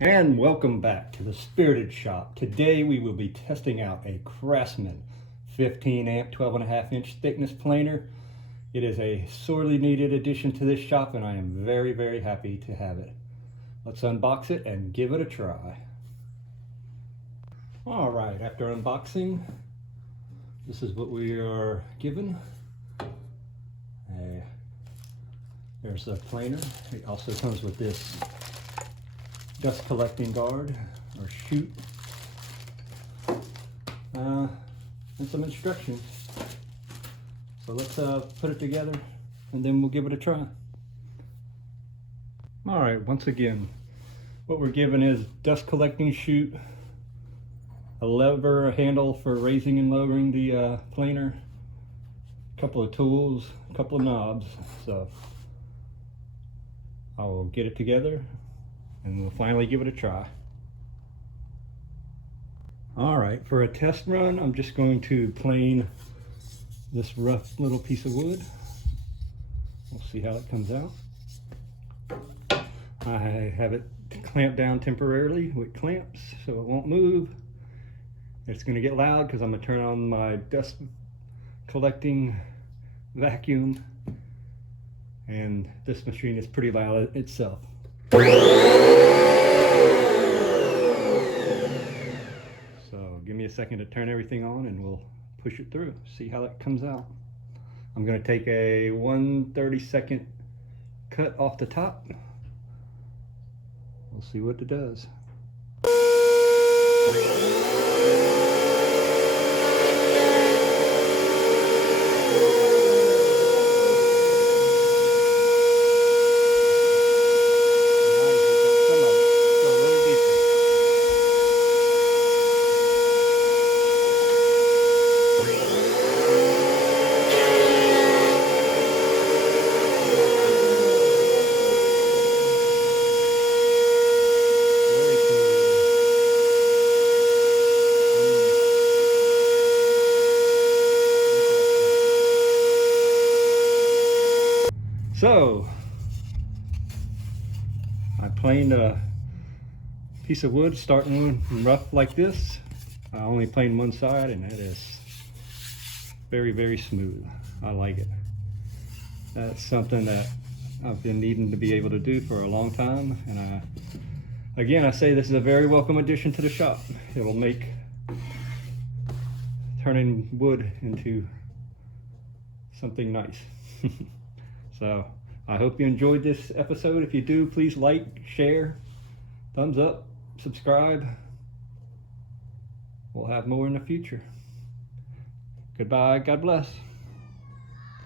And welcome back to the Spirited Shop. Today we will be testing out a Craftsman 15 amp 12.5 inch thickness planer. It is a sorely needed addition to this shop and I am very happy to have it. Let's unbox it and give it a try. Alright, after unboxing, this is what we are given. There's the planer. It also comes with this dust collecting guard or chute and some instructions. So let's put it together and then we'll give it a try. All right, once again, what we're given is dust collecting chute, a lever, a handle for raising and lowering the planer, a couple of tools, a couple of knobs. So I'll get it together and we'll finally give it a try. All right, for a test run, I'm just going to plane this rough little piece of wood. We'll see how it comes out. I have it clamped down temporarily with clamps so it won't move. It's going to get loud because I'm going to turn on my dust collecting vacuum, and this machine is pretty loud itself. So give me a second to turn everything on and we'll push it through, see how that comes out. I'm going to take a 1/32 cut off the top. We'll see what it does. So, I planed a piece of wood starting rough like this. I only planed one side and that is very smooth. I like it. That's something that I've been needing to be able to do for a long time, and again I say this is a very welcome addition to the shop. It will make turning wood into something nice. So I hope you enjoyed this episode. If you do, please like, share, thumbs up, subscribe. We'll have more in the future. Goodbye. God bless.